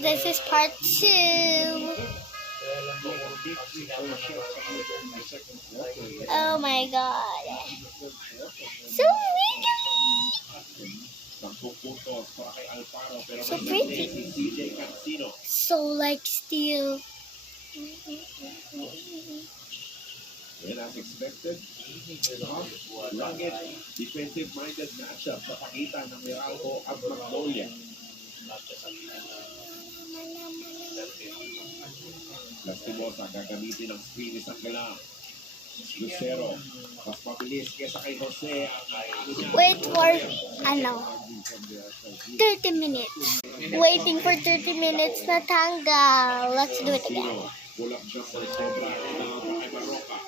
this is part 2. Oh my god. So wiggly. So pretty. So like steel. And as expected, rugged, defensive-minded matchup sa pagitan ng Meralco at Magnolia. Lastimosa gagamitin ng screen ni Sanggalang. Lucero, mas mabilis kesa kay Jose. Wait for, 30 minutes. Waiting for 30 minutes na tanggal. Let's do it again. Pull-up jumper sobra. Kay Barroca.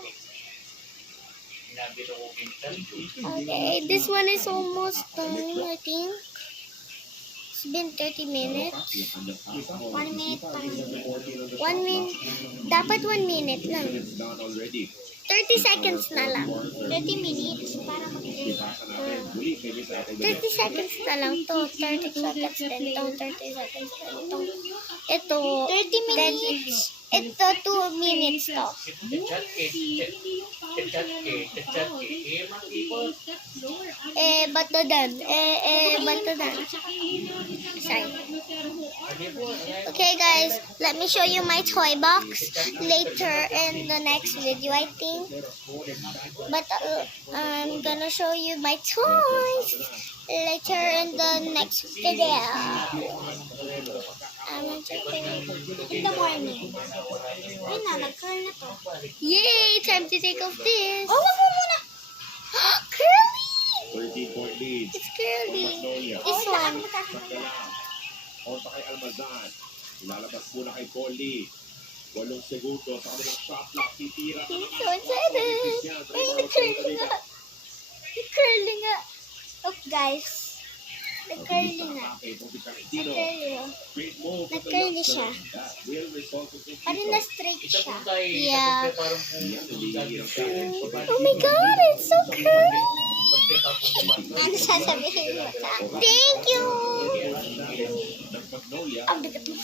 Okay, this one is almost done, I think. It's been 30 minutes. 1 minute pa. 1 minute. Dapat 1 minute lang. 30 seconds na lang. 30 minutes para mag-30 seconds na lang to. 30 seconds din to. 30 seconds din to. Ito. 30 minutes. Ito 2 minutes to. Bato dan. Bato dan. Sorry. Okay guys, let me show you my toy box later in the next video, I think. But I'm gonna show you my toys later in the next video. In the morning. Ay na, nag-curl na to. Yay! Time to take off this. Oh, wag mo muna. Curly! 13-point lead. It's curly. This one. Punta kay Almazan. Ilalabas muna kay Coley. 8 segundo sa kanilang shot clock. Titira. I'm so excited. Ay, nag-curly nga. Nag-curly nga. Look guys. Nag-curly nga. Nag-curly siya. Parang na-straight siya. Yeah. Oh my god, it's so curly. Ano sasabihin mo sa? Thank you! Ang bigat mo.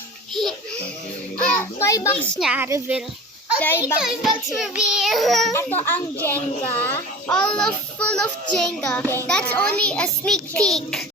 Toy box niya, reveal. Toy box reveal. Ito ang Jenga. All full of Jenga. That's only a sneak peek.